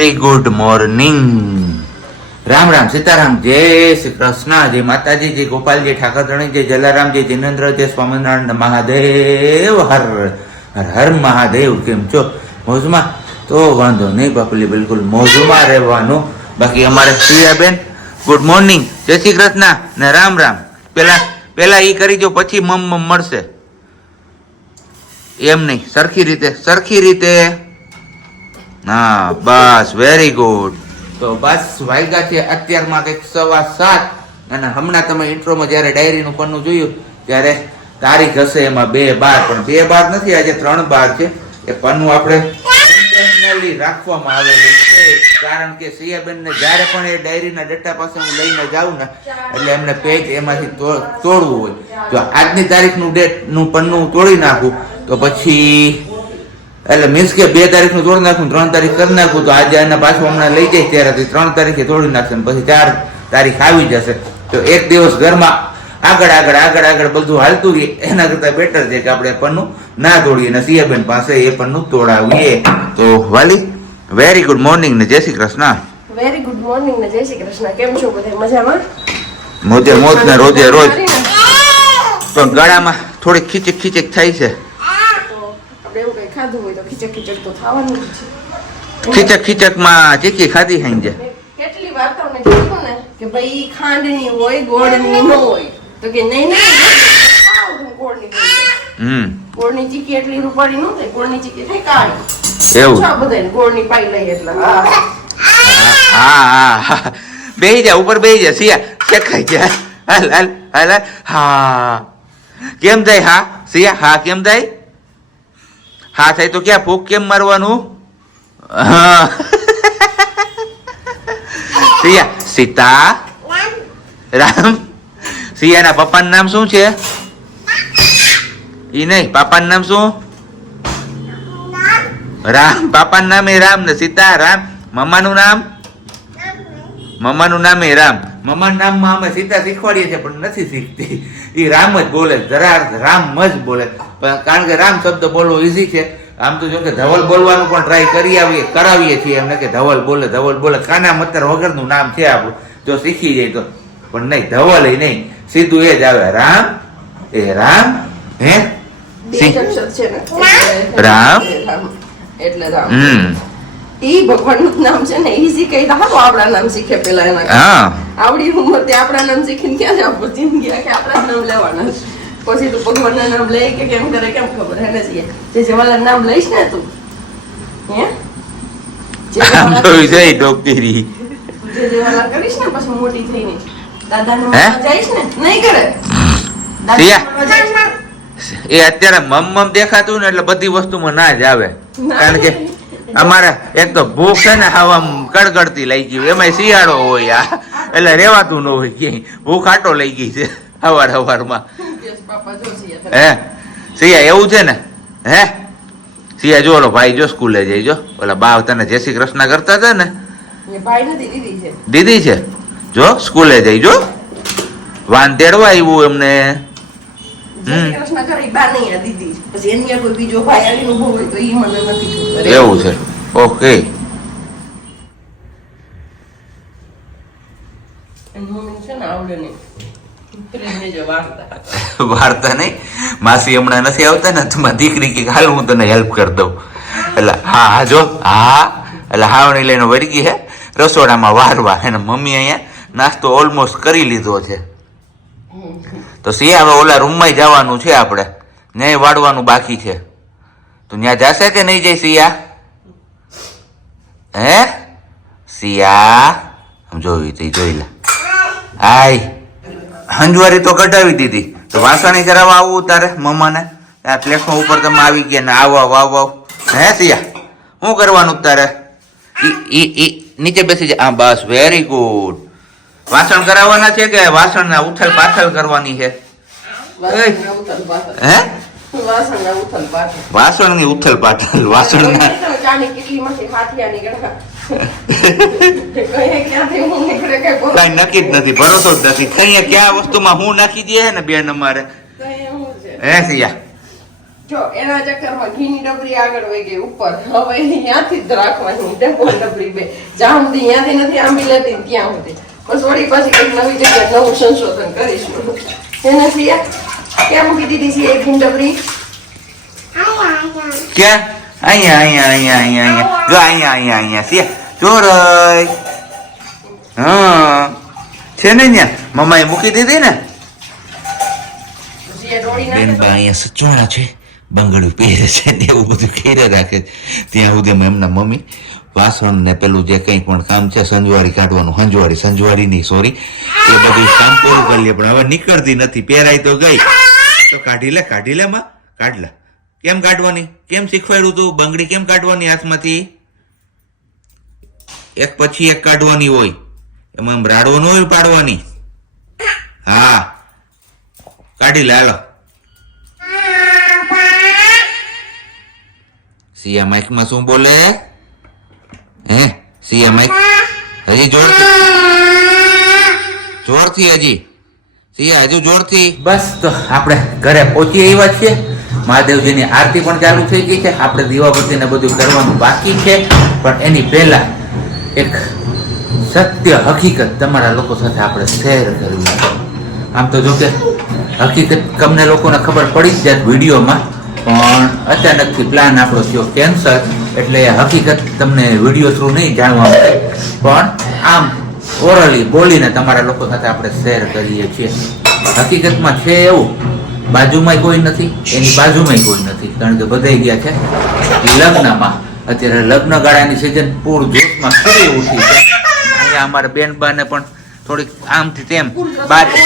Very good morning Ram Ram, Sitaram, જય શ્રી કૃષ્ણ, જય માતાજી, જય ગોપાલજી ઠાકરધણી જય જલારામ, જય જિનેન્દ્ર, જય સ્વામિનારાયણ, મહાદેવ, હર હર હર મહાદેવ, કેમ છો? મોજમાં? તો વાંધો નહીં, બાપલી, બિલકુલ મોજમાં રહેવાનું. બાકી અમારે પ્રિયાબેન ગુડ મોર્નિંગ જય શ્રી કૃષ્ણ ને રામ રામ. પેલા પેલા એ કરી દો, પછી મમ મમ મળશે. એમ નહીં, સરખી રીતે સરખી રીતે હા બસ વેરી ગુડ તો બસ વાયગા છે, અત્યારમાં કંઈક સવા સાત. અને હમણાં તમે ઇન્ટ્રોમાં જ્યારે ડાયરીનું પન્નું જોયું, ત્યારે તારીખ હશે એમાં બે બાર, પણ બે બાર નથી, આજે ત્રણ બાર છે. એ પન્નું આપણે રાખવામાં આવેલું છે. કારણ કે સિયાબેનને જ્યારે પણ એ ડાયરીના ડેટા પાસે હું લઈને જાઉં ને, એટલે એમને પેજ એમાંથી તોડવું હોય. જો આજની તારીખનું ડેટનું પન્નું તોડી નાખું, તો પછી એટલે મીન્સ કે બે તારીખનું તોડી નાખું ત્રણ તારીખ કરી નાખું તો આજે એને પાછું હમણાં લઈ જાય ત્યારે ત્રણ તારીખે તોડી નાખશે પછી ચાર તારીખ આવી જશે. તો એક દિવસ ઘરમાં આગળ આગળ આગળ આગળ બધું હાલતું રહે. એના કરતા બેટર છે કે આપણે પન્નું ના તોડીએ અને સિયાબેન પાસે એ પન્નું તોડાવીએ. તો વાલી વેરી ગુડ મોર્નિંગ ને જય Shri Krishna. Very good morning ને જય શ્રી કૃષ્ણ. કેમ છો બધા? મજામાં? મોજે મોજ ને રોજે રોજ. પણ ગળામાં થોડીક ખીચક ખીચક થાય છે. ખાધું હોય તો ખીચક ખીચક તો ખાવાનું જ છે. ખીચક ખીચકમાં ચીકી ખાધી છે કેટલી વાર તમને કીધું ને કે ભાઈ ખાંડની હોય ગોળની ન હોય. તો કે નહીં નહીં ગોળની. હમ. ગોળની ચીકી એટલી રૂપાળી ન થાય ગોળની ચીકી થાય કાળી. એવું. છો બધાને ગોળની પાઈ લઈ એટલે. હા. હા હા બેહી જા ઉપર બેહી જા સિયા શેખાઈ જા. હાલ હાલ હાલ હાલ. હા. કેમ થાય હા? સિયા હા કેમ થાય હા થાય તો ક્યાં ભૂખ કેમ મારવાનું? સિયા, સીતા. રામ. સિયાના પપ્પાનું નામ શું છે? ઈ નહીં, પાપાનું નામ શું? રામ. પાપાનું નામ એ રામ ને સીતા, રામ. મમ્માનું નામ? મમ્માનું નામ એ રામ. મમ્માના નામમાં અમે સીતા શીખવાડીએ છીએ પણ નથી શીખતી. એ રામ જ બોલે જરા રામ જ બોલે પણ કારણ કે રામ શબ્દ બોલવો ઈઝી છે. આમ તો જો કે ધવલ બોલવાનું પણ ટ્રાય કરી આવીએ કરાવીએ છીએ એમને કે ધવલ બોલે ધવલ બોલે. કાના મતર વગરનું નામ છે આપણું. જો શીખી જાય તો. પણ નહીં ધવલ એ નહીં. સીધું એ જ આવે. રામ એ રામ હે. રામ? એટલે રામ. હમ. ઈ ભગવાનનું નામ છે ને ઈ શીખે. હાલો આપણા નામ શીખે પેલા એના હા. આવડી ઉંમર તે આપણા નામ શીખીને ક્યાં જાવ? જિંદગી આખી આપણા નામ લેવાના પછી તું ભગવાનના નામ લે કે કેમ કરે કેમ ખબર? હે છીએ જે જેવાલા નામ લઈશ ને તું હે? જે આમ જેવાલા- તો છે ડોક્ટરી જે જેવાલા કરીશ ને પછી મોટી થઈને. દાદાનું હે? નામ જઈશ ને? નહીં કરે? સિયા? દાદાનું નામ જઈશ. એ અત્યારે મમ મમ દેખાતું ને એટલે બધી વસ્તુમાં ના જ આવે. કારણ કે અમારે એક તો ભૂખ છે ને હાવ આમ કડકડતી લઈ ગયું એમાંય શિયાળો હોય આ. એટલે રેવાતું ન હોય ક્યાંય. ભૂખ આટો લઈ ગઈ છે સવાર સવારમાં. હે? સિયા એવું છે ને? હે? સિયા જો ઓલો ભાઈ જો સ્કૂલે જઈ જો. ઓલા બા તને જય શ્રી કૃષ્ણ કરતા હતા ને? દીદી છે. જો સ્કૂલે જઈ જો. વાન તેડવા આવ્યું એમને. કૃષ્ણ કરે બા નહીં આ દીદી પછી એની કોઈ બીજો ભાઈ આવીને ઊભો હોય તો ઈ મને નથી ખબર. એવું છે. ઓકે. વાર્તા. નહીં? માસી હમણાં નથી આવતા ને તમારી દીકરી કે હાલ હું તને હેલ્પ કરી દઉં. એટલે હા હા જો. હા એટલે હાવણી લઈને વળગી હે. રસોડામાં વારવા. એને મમ્મી અહીંયા નાસ્તો ઓલમોસ્ટ કરી લીધો છે. તો સિયા હવે ઓલા રૂમમાં જવાનું છે આપણે. ન્યાય વાળવાનું બાકી છે. તો ત્યાં જશે કે નહીં જાય સિયા હે? સિયા જોવી તી જોઈ લે. હાય હંજવારી તો કઢાવી દીધી. તો વાસણી કરાવવા આવું તારે મમ્માને? આ પ્લેટફોર્મ ઉપર તમે આવી ગયા ને આવો આવો આવો. હે સિયા શું કરવાનું તારે? ઈ ઈ નીચે બેસી જાય હા બસ વેરી ગુડ વાસણ કરાવવાના છે કે વાસણના ઉથલ પાથલ કરવાની છે? હે? વાસણના ઉથલ પાથલ. ઉથલ હું નીકળે કઈ નક્કી જ નથી ભરોસો જ નથી. કઈ ક્યાં વસ્તુમાં હું નાખી દે ને બેન અમારે? હું સિયા જો એના ચક્કરમાં ઘીની ડબરી આગળ વહી ગઈ ઉપર. હવે ત્યાંથી જ રાખવાની ડબલ ડબરી બે. જ્યાં સુધી ત્યાંથી નથી આંબી લેતી ત્યાં સુધી. બસ વળી પાછી કંઈક નવી જગ્યા નવું સંશોધન કરીશું. એને સિયા ક્યાં મૂકી દીધી છે એક ડબરી ક્યાં? અહીંયા અહીંયા અહીંયા અહીંયા જો અહીંયા અહીંયા અહીંયા. સિયા ચોરઈ હા. છે ને ત્યાં? મમ્માએ મૂકી દીધી ને? સિયા બેન નાખે અહીંયા સચવાણા છે. બંગડું પહેરે છે ને એવું બધું ખેરે રાખે છે. ત્યાં સુધી એમના મમ્મી વાસણ ને પેલું જે કંઈ પણ કામ છે સંજવારી કાઢવાનું. સંજવારી સંજવારી નહીં સોરી એ બધું કામ પૂરું કરી લે પણ હવે નીકળતી નથી. પહેરાય તો ગઈ. તો કાઢી લે કાઢી લે માં. કાઢ લે. કેમ કાઢવાની? કેમ શીખવાડ્યું તું? બંગડી કેમ કાઢવાની હાથમાંથી? એક પછી એક કાઢવાની હોય. એમાં આમ રાડવો ન હોય પાડવાની. હા. કાઢી લે હાલો. સિયા માઇકમાં શું બોલે? સિયા માઇક હજી જોરથી. જોરથી હજી. સિયા હજુ જોરથી. બસ, તો આપણે ઘરે પહોંચી આવ્યા છીએ. મહાદેવજીની આરતી પણ ચાલુ થઈ ગઈ છે. આપણે દીવાબત્તીને બધું કરવાનું બાકી છે. પણ એની પહેલા એક સત્ય હકીકત તમારા લોકો સાથે આપણે શેર કરવી આમ તો જો કે હકીકત તમને લોકોને ખબર પડી જ જાય વિડીયોમાં, પણ અચાનકથી પ્લાન આપણો થયો કેન્સર એટલે હકીકત તમને વીડિયો થ્રુ નહીં જાણવા મળે. પણ આમ ઓરલી બોલીને તમારા લોકો સાથે આપણે શેર કરીએ છીએ. હકીકતમાં છે એવું. બાજુમાંય કોઈ નથી એની બાજુમાંય કોઈ નથી. કારણ કે બધાઈ ગયા છે લગ્નમાં. અત્યારે લગ્ન ગાળાની સિઝન પૂર જોશમાં ખરી ઉઠી છે. અહીંયા અમારા બેનબાને પણ થોડીક આમથી તેમ હતી.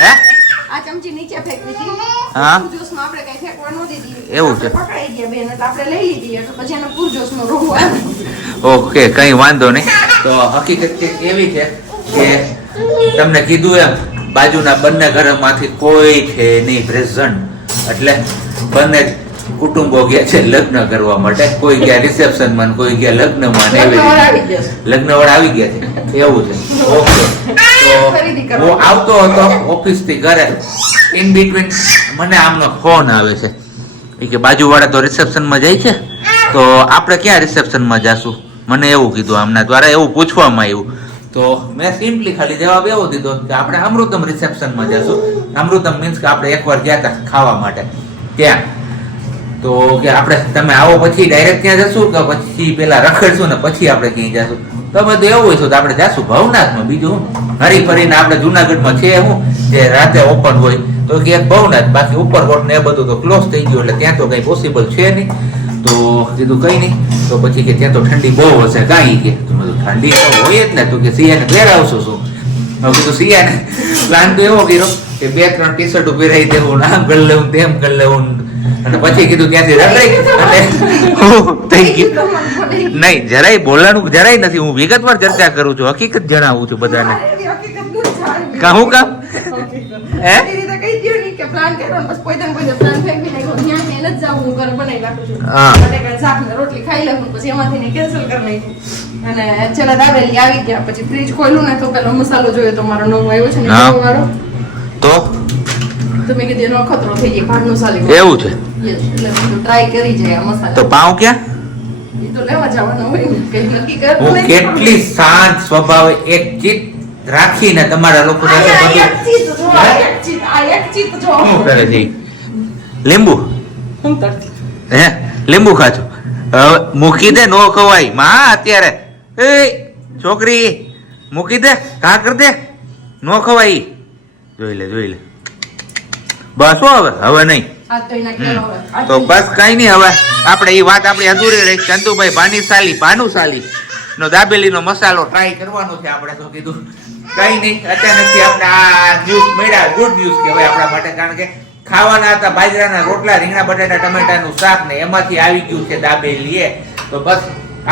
હે? આ ચમચી નીચે ફેંકવી હતી. હા. પૂરજોશમાં આપણે કઈ ફેંકવા ન દીધી. એવું છે. પકડાઈ ગયા બેન એટલે આપણે લઈ લીધી એટલે પછી એનો પૂરજોશનો રોગ ઓકે કઈ વાંધો નહીં તો હકીકત એવી છે કે તમને કીધું એમ બાજુના બંને ઘરમાંથી કોઈ છે નહીં પ્રેઝન્ટ એટલે બંને કુટુંબો ગયા છે લગ્ન કરવા માટે કોઈ ગયા રિસેપ્શનમાં કોઈ ગયા લગ્નમાં ને એવી લગ્નવાળા રીતે. આવી ગયા છે એવું છે ઓકે. હું આવતો હતો ઓફિસથી ઘરે. ઇન બિટવીન મને આમનો ફોન આવે છે. કે બાજુવાળા તો રિસેપ્શનમાં જાય છે. તો આપણે ક્યાં રિસેપ્શનમાં જાશું? મને એવું કીધું આમના દ્વારા, એવું પૂછવામાં આવ્યું. તો મેં સિમ્પલી ખાલી જવાબ એવો દીધો કે આપણે અમૃતમ રિસેપ્શનમાં જશું. અમૃતમ મીન્સ કે આપણે એકવાર ગયા હતા ખાવા માટે, ત્યાં. તો કે આપણે, તમે આવો પછી ડાયરેક્ટ ત્યાં જશું કે પછી પેલા રખડશું ને પછી આપણે ક્યાંય જશું? તમે તો એવું હોય તો આપણે જાશું. ભવનાથમાં બીજું હરી ફરીને આપણે જુનાગઢમાં છે હું, જે રાતે ઓપન હોય. તો કે ભવનાથ, બાકી ઉપરકોટ ને એ બધું તો ક્લોઝ થઈ ગયું એટલે ત્યાં તો કઈ પોસિબલ છે નહીં. તો કીધું કઈ નહીં. તો પછી કે ત્યાં તો ઠંડી બહુ હશે, કાંઈ કે. ઠંડી તો હોય જ ને. તો કે સિયાને પહેરાવશું શું? હવે કીધું સિયાને પ્લાન તો એવો કર્યો કે બે ત્રણ ટી શર્ટ પહેરાઈ દેવું આમ કરી લેવું તેમ કરી લેવું અને પછી કીધું ત્યાંથી રખડાઈ અને થઈ ગયું. નહીં જરાય બોલવાનું જરાય નથી. હું વિગતવાર ચર્ચા કરું છું. હકીકત જણાવું છું બધાને. કાં હું કામ હે? રોટલી ખાઈ લઉં પછી એમાંથી કેન્સલ કરી નાખ્યું. અને છેલ્લા દાબેલી આવી ગયા. પછી ફ્રીજ ખોલ્યું ને તો પેલો મસાલો જોયો તો મારો નવો આવ્યો છે ને. વાળો. તો? તો મેં કીધું એનો અખતરો થઈ જાય ભાગનો સાલી એવું છે? એટલે ટ્રાય કરી જાય આ તો પાઉં ક્યાં? એ તો લેવા જવાનો હોય ને નક્કી કરવું હું કેટલી શાંત સ્વભાવે એક ચિત રાખીને તમારા લોકો આ સાથે એક બધું જો, એક ચીત, આ એક ચીત જો. શું કરે છે? લીંબુ? હે લીંબુ ખાજો. હવે મૂકી દે નો ખવાય. માં અત્યારે. એ છોકરી મૂકી દે કા કર દે. નો ખવાય. જોઈ લે જોઈ લે. બસ હવે હવે નહીં. તો બસ કઈ નહીં હવે. આપણે એ વાત આપણી અધૂરી રહી. ચંદુભાઈ ભાનીશાલી ભાનુશાલી નો દાબેલી નો મસાલો ટ્રાય કરવાનો છે આપણે તો કીધું. કઈ નહીં અચાનકથી આપણે આ ન્યૂઝ મળ્યા. ગુડ ન્યૂઝ કહેવાય આપણા માટે કારણ કે ખાવાના હતા બાજરાના રોટલા રીંગણા બટાટા ટમેટાનું શાક ને એમાંથી આવી ગયું છે દાબેલી એ તો બસ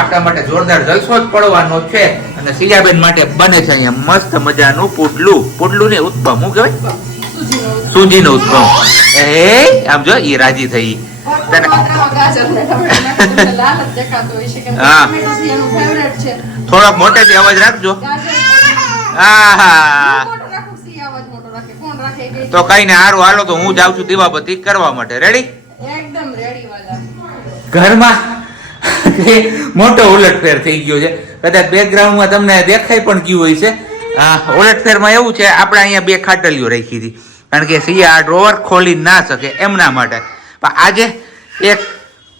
આપણા માટે જોરદાર જલસો જ પડવાનો છે અને સિયાબેન માટે બને છે અહીંયા મસ્ત મજાનું પુડલું. પુડલું ને ઉત્પમ હું કહેવાય? સૂજીનો ઉદ્ભવ. એ આમ જો એ રાજી થઈ. થોડોક મોટેથી અવાજ રાખજો. તો કઈ ને હારું હાલો તો હું જાઉં છું દીવાબત્તી કરવા માટે. રેડી ઘરમાં મોટો ઉલટફેર થઈ ગયો છે. કદાચ બેકગ્રાઉન્ડમાં તમને દેખાય પણ ગયું હોય છે. ઉલટફેરમાં એવું છે આપણે અહીંયા બે ખાટલીઓ રાખી હતી. કારણ કે સિયા આ ડ્રોવર ખોલી ના શકે એમના માટે. પણ આજે એક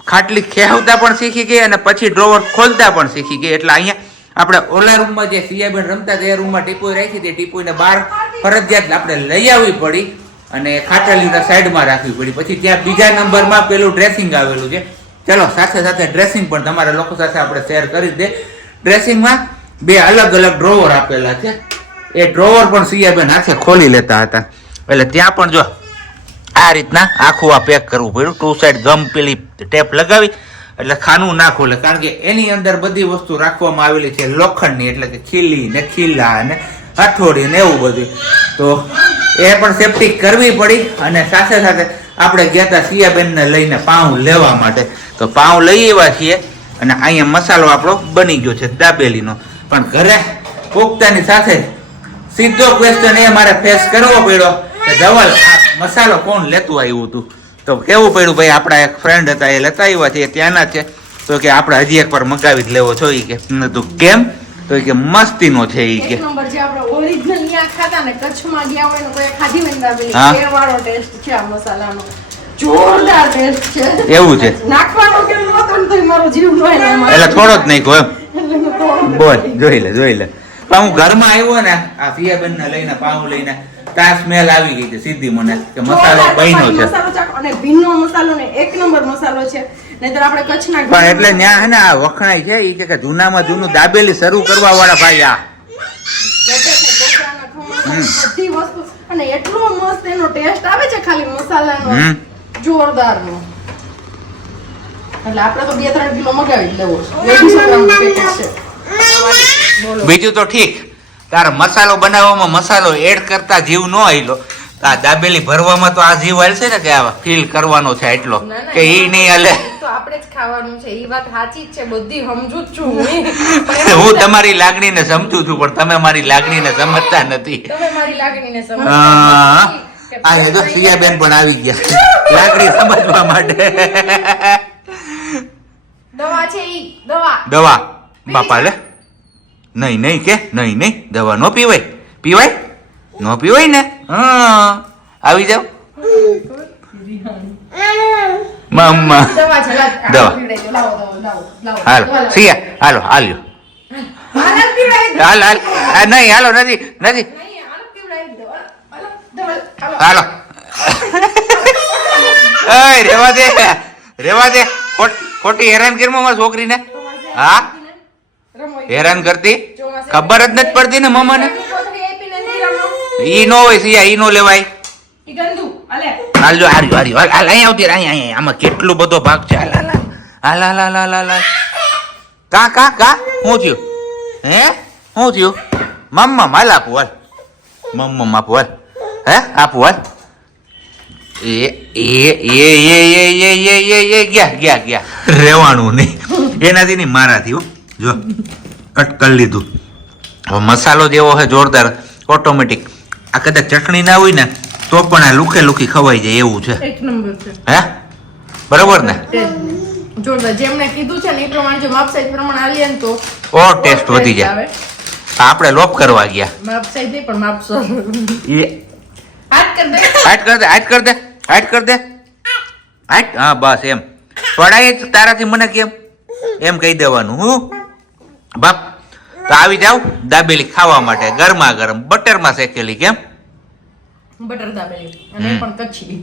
ખાટલી ખેવતા પણ શીખી ગઈ અને પછી ડ્રોવર ખોલતા પણ શીખી ગઈ. એટલે અહીંયા આપણે ઓલા રૂમમાં જે સિયાબેન રમતા તે રૂમમાં ટીપોઈ રાખી હતી. ટીપોઈને બહાર ફરજિયાત આપણે લઈ આવવી પડી અને ખાટલીના સાઈડમાં રાખવી પડી. પછી ત્યાં બીજા નંબરમાં પેલું ડ્રેસિંગ આવેલું છે. ચલો, સાથે સાથે ડ્રેસિંગ પણ તમારા લોકો સાથે આપણે શેર કરી દે. ડ્રેસિંગમાં બે અલગ અલગ ડ્રોવર આપેલા છે. એ ડ્રોવર પણ સિયાબેન હાથે ખોલી લેતા હતા. એટલે ત્યાં પણ જો આ રીતના આખું આ પેક કરવું પડ્યું. ટુ સાઈડ ગમ પેલી ટેપ લગાવી એટલે ખાનું ના ખોલે કારણ કે એની અંદર બધી વસ્તુ રાખવામાં આવેલી છે. લોખંડની એટલે કે ખીલી ને ખીલા ને હથોડી ને એવું બધું. તો એ પણ સેફટી કરવી પડી અને સાથે સાથે આપણે ગયા હતા સિયાબેનને લઈને પાઉં લેવા માટે. તો પાઉં લઈ એવા છીએ અને અહીંયા મસાલો આપણો બની ગયો છે દાબેલીનો. પણ ઘરે પોખતાની સાથે સીધો ક્વેશ્ચન એ મારે ફેસ કરવો પડ્યો. ધવલ મસાલો કોણ લેતું આવ્યું હતું? તો કેવું પડ્યું ભાઈ? આપણા એક ફ્રેન્ડ હતા એ લેતા આવ્યા છે ત્યાંના છે. તો કે આપણે હજી એક વાર મગાવી જ લેવો છો એ કે. તું કેમ? તો કે કે મસ્તીનો છે ઈ કે. નંબર જે આપણે ઓરિજિનલ ન્યા ખાતા ને કચ્છમાં ગયા હોય ને કોઈ ખાધી હોય ને દાબેલી. હા. એ વાળો ટેસ્ટ છે આ મસાલાનો. જોરદાર ટેસ્ટ છે. એવું છે? નાખવાનો કેમ નહોતો ને તો મારો જીવ નોય ને એટલે થોડો જ નાખ્યો એમ. બોલ જોઈ લે જોઈ લે. પણ હું ઘરમાં આવ્યો ને આ ફિયાબેન ને લઈને પાઉં લઈને તા સ્મેલ આવી ગઈ છે સીધી મને કે મસાલો જોરદાર બન્યો છે. અને ભીનો મસાલો ને એક નંબર મસાલો છે. નહીંતર આપણે કચ્છના પણ એટલે ન્યા હે ને આ વખણાય છે ઈ કે જૂનામાં જૂનું દાબેલી શરૂ કરવા વાળા ભાઈ આ. બધી વસ્તુ. અને એટલો મસ્ત એનો ટેસ્ટ આવે છે ખાલી મસાલાનો. જોરદાર નો એટલે આપણે તો બે ત્રણ કિલો મગાવી જ લેવો છે. બીજું તો ઠીક. તાર મસાલો બનાવવામાં મસાલો એડ કરતા જીવ ન આયલો આ દાબેલી ભરવામાં તો આ જીવ હાલશે ને કે આ ફીલ કરવાનો છે એટલો કે ઈ નહીં હાલે. આપણે જ ખાવાનું છે. એ વાત સાચી જ છે. બધી સમજુ જ છું હું. તમારી લાગણીને સમજુ છું પણ તમે મારી લાગણીને સમજતા નથી. તમે મારી લાગણીને સમજો હા આ જો સિયાબેન પણ આવી ગયા. લાગણી સમજવા માટે. દવા છે ઈ દવા. દવા. બાપા લે. નહીં નહીં કે નહીં નહીં. દવા ન પીવાય. પીવાય? ન પીવાય ને? હા. આવી જાવ મામા. દવા હાલો. સિયા હાલો હાલ્યો. હાલ હાલ નહીં હાલો નથી નથી. હાલો રેવા દે. રેવા દે. ખોટી હેરાન કરી છોકરીને. હા? હેરાન કરતી? ખબર જ નથી પડતી ને નહીં રમો. ઈ નો હોય સિયા ઈ નો લેવાય. ઈ ગંદુ, હાલે. હાલ્યો હાલ હાલ અહીંયા આવતી રહે, અહીંયા અહીંયા આમાં કેટલો બધો ભાગ છે. હાલ હાલ હાલ હાલ હાલ હાલ હાલ કા કા કા? શું થયું? હે? શું થયું? મમ્મા હાલ આપું હાલ. મમ્મમ આપું હાલ. હે? આપું હાલ. એ એ એ એ એ એ એ એ એ ગયા ગયા ગયા. રહેવાનું નહીં. એનાથી નહીં મારાથી હો. જો કટ કરી લીધું. હવે મસાલો જેવો છે જોરદાર ઓટોમેટિક આ કદાચ ચટણી ના હોય ને તો પણ આ લુખે લુખી ખવાઈ જાય એવું છે. એક નંબર છે. હે? બરોબર ને? જોરદાર. જેમણે કીધું છે ને એ પ્રમાણે જો માપ સાઈઝ પ્રમાણે આલીએ ને તો ઓ ટેસ્ટ વધી જાય. આપણે લોપ કરવા ગયા. માપ સાઈઝ નહીં પણ માપ સો એ હાથ કર દે. હાઈટ કર દે હાઈટ કર દે હાઈટ કર દે. હાઈટ હા બસ એમ. પડાય તારાથી મને કેમ? એમ કહી દેવાનું હું? બાપ તો આવી જાવ દાબેલી ખાવા માટે ગરમા ગરમ બટરમાં શેકેલી કેમ? બટર દાબેલી અને પણ કચ્છી.